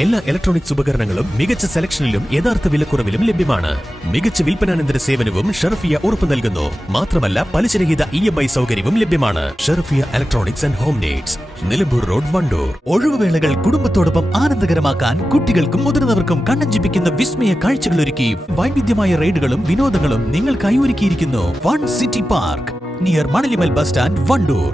എല്ലാ ഇലക്ട്രോണിക്സ് ഉപകരണങ്ങളും മികച്ച സെലക്ഷനിലും യഥാർത്ഥ വിലക്കുറവിലും ലഭ്യമാണ്. മികച്ച വിൽപ്പനാനന്തര സേവനവും ഷെർഫിയ ഉറപ്പു നൽകുന്നു. മാത്രമല്ല പലിശരഹിത EMI സൗകര്യവും ലഭ്യമാണ്. Sherfiya electronics and home needs, Nilambur road, Wandoor. ഒഴിവുവേളകൾ കുടുംബത്തോടൊപ്പം ആനന്ദകരമാക്കാൻ കുട്ടികൾക്കും മുതിർന്നവർക്കും കണ്ണഞ്ചിപ്പിക്കുന്ന വിസ്മയ കാഴ്ചകളൊരുക്കി വൈവിധ്യമായ റൈഡുകളും വിനോദങ്ങളും നിങ്ങൾക്കായി ഒരുക്കിയിരിക്കുന്നു one city park near Manalimal bus stand, Wandoor.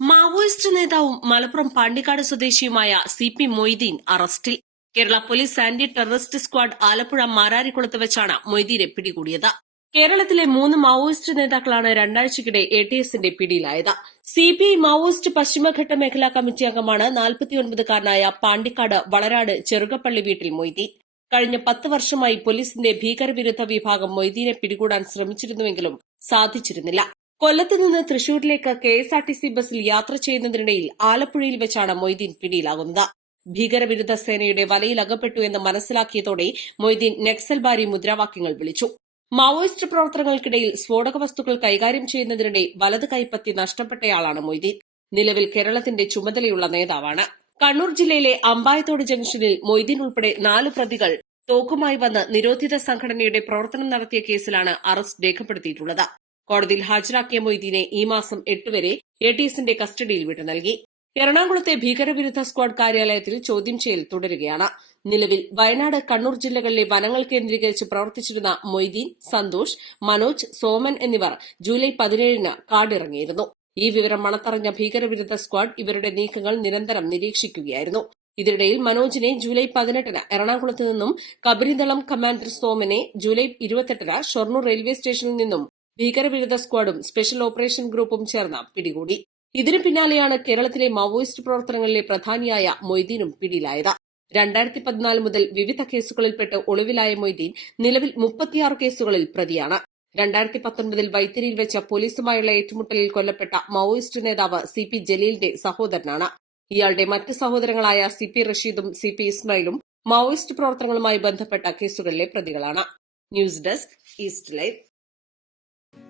Maoist നേതാവും മലപ്പുറം പാണ്ടിക്കാട് സ്വദേശിയുമായ CP മൊയ്തീൻ അറസ്റ്റിൽ. Kerala police anti terrorist squad Alappuzha മാരാരിക്കുളത്ത് വെച്ചാണ് മൊയ്തീനെ പിടികൂടിയത്. കേരളത്തിലെ 3 മാവോയിസ്റ്റ് നേതാക്കളാണ് രണ്ടാഴ്ചയ്ക്കിടെ ATSന്റെ പിടിയിലായത്. CPI മാവോയിസ്റ്റ് പശ്ചിമഘട്ട മേഖലാ കമ്മിറ്റി അംഗമാണ് 49-കാരനായ പാണ്ടിക്കാട് വളരാട് ചെറുകപ്പള്ളി വീട്ടിൽ മൊയ്തീൻ. കഴിഞ്ഞ 10 വർഷമായി പോലീസിന്റെ ഭീകരവിരുദ്ധ വിഭാഗം മൊയ്തീനെ പിടികൂടാൻ ശ്രമിച്ചിരുന്നുവെങ്കിലും സാധിച്ചിരുന്നില്ല. കൊല്ലത്ത് നിന്ന് തൃശൂരിലേക്ക് KSRTC ബസ്സിൽ യാത്ര ചെയ്യുന്നതിനിടയിൽ ആലപ്പുഴയിൽ വെച്ചാണ് മൊയ്തീൻ പിടിയിലാകുന്നത്. ഭീകരവിരുദ്ധ സേനയുടെ വലയിൽ അകപ്പെട്ടു എന്ന് മനസ്സിലാക്കിയതോടെ മൊയ്തീൻ നക്സൽ ബാരി മുദ്രാവാക്യങ്ങൾ വിളിച്ചു. മാവോയിസ്റ്റ് പ്രവർത്തനങ്ങൾക്കിടയിൽ സ്ഫോടക വസ്തുക്കൾ കൈകാര്യം ചെയ്യുന്നതിനിടെ വലത് കൈപ്പത്തി നഷ്ടപ്പെട്ടയാളാണ് മൊയ്തീൻ. നിലവിൽ കേരളത്തിന്റെ ചുമതലയുള്ള നേതാവാണ്. കണ്ണൂർ ജില്ലയിലെ അമ്പായത്തോട് ജംഗ്ഷനിൽ മൊയ്തീൻ ഉൾപ്പെടെ 4 പ്രതികൾ തോക്കുമായി വന്ന് നിരോധിത സംഘടനയുടെ പ്രവർത്തനം നടത്തിയ കേസിലാണ് അറസ്റ്റ് രേഖപ്പെടുത്തിയിട്ടുള്ളത്. കോടതിയിൽ ഹാജരാക്കിയ മൊയ്തീനെ ഈ മാസം 8 വരെ ATSന്റെ കസ്റ്റഡിയിൽ വിട്ടു നൽകി. എറണാകുളത്തെ ഭീകരവിരുദ്ധ സ്ക്വാഡ് കാര്യാലയത്തിൽ ചോദ്യം ചെയ്യൽ തുടരുകയാണ്. നിലവിൽ വയനാട്, കണ്ണൂർ ജില്ലകളിലെ വനങ്ങൾ കേന്ദ്രീകരിച്ച് പ്രവർത്തിച്ചിരുന്ന മൊയ്തീൻ, സന്തോഷ്, മനോജ്, സോമൻ എന്നിവർ ജൂലൈ 17-ന് കാടിറങ്ങിയിരുന്നു. ഈ വിവരം മണത്തറിഞ്ഞ ഭീകരവിരുദ്ധ സ്ക്വാഡ് ഇവരുടെ നീക്കങ്ങൾ നിരന്തരം നിരീക്ഷിക്കുകയായിരുന്നു. ഇതിനിടയിൽ മനോജിനെ ജൂലൈ 18-ന് എറണാകുളത്ത് നിന്നും, കബരിന്തളം കമാൻഡർ സോമനെ ജൂലൈ 28-ന് ഷൊർണൂർ റെയിൽവേ സ്റ്റേഷനിൽ നിന്നും ഭീകരവിരുദ്ധ സ്ക്വാഡും സ്പെഷ്യൽ ഓപ്പറേഷൻ ഗ്രൂപ്പും ചേർന്ന് പിടികൂടി. ഇതിനു പിന്നാലെയാണ് കേരളത്തിലെ മാവോയിസ്റ്റ് പ്രവർത്തനങ്ങളിലെ പ്രധാനിയായ മൊയ്തീനും പിടിയിലായത്. 2014 മുതൽ വിവിധ കേസുകളിൽപ്പെട്ട് ഒളിവിലായ മൊയ്തീൻ നിലവിൽ 36 കേസുകളിൽ പ്രതിയാണ്. 2019-ൽ വൈത്തിരിയിൽ വെച്ച പോലീസുമായുള്ള ഏറ്റുമുട്ടലിൽ കൊല്ലപ്പെട്ട മാവോയിസ്റ്റ് നേതാവ് CP ജലീലിന്റെ സഹോദരനാണ്. ഇയാളുടെ മറ്റ് സഹോദരങ്ങളായ CP റഷീദും CP ഇസ്മായിലും മാവോയിസ്റ്റ് പ്രവർത്തനങ്ങളുമായി ബന്ധപ്പെട്ട കേസുകളിലെ പ്രതികളാണ്. News desk, east live.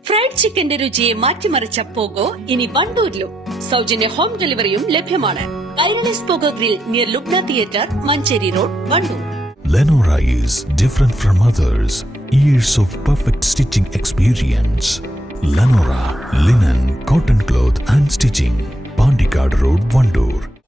Fried ചിക്കന്റെ രുചിയെ മാറ്റിമറിച്ച പോഗോ ഇനി വണ്ടൂരിലും. സൗജന്യ ഹോം ഡെലിവറിയും ലഭ്യമാണ്. Kairali's pogo grill near Lubna theatre, Manjeri road, Wandoor. Lenora is different from others. Years of perfect stitching experience. Lenora, linen, cotton cloth and stitching. Pandikad Road, Vandoor.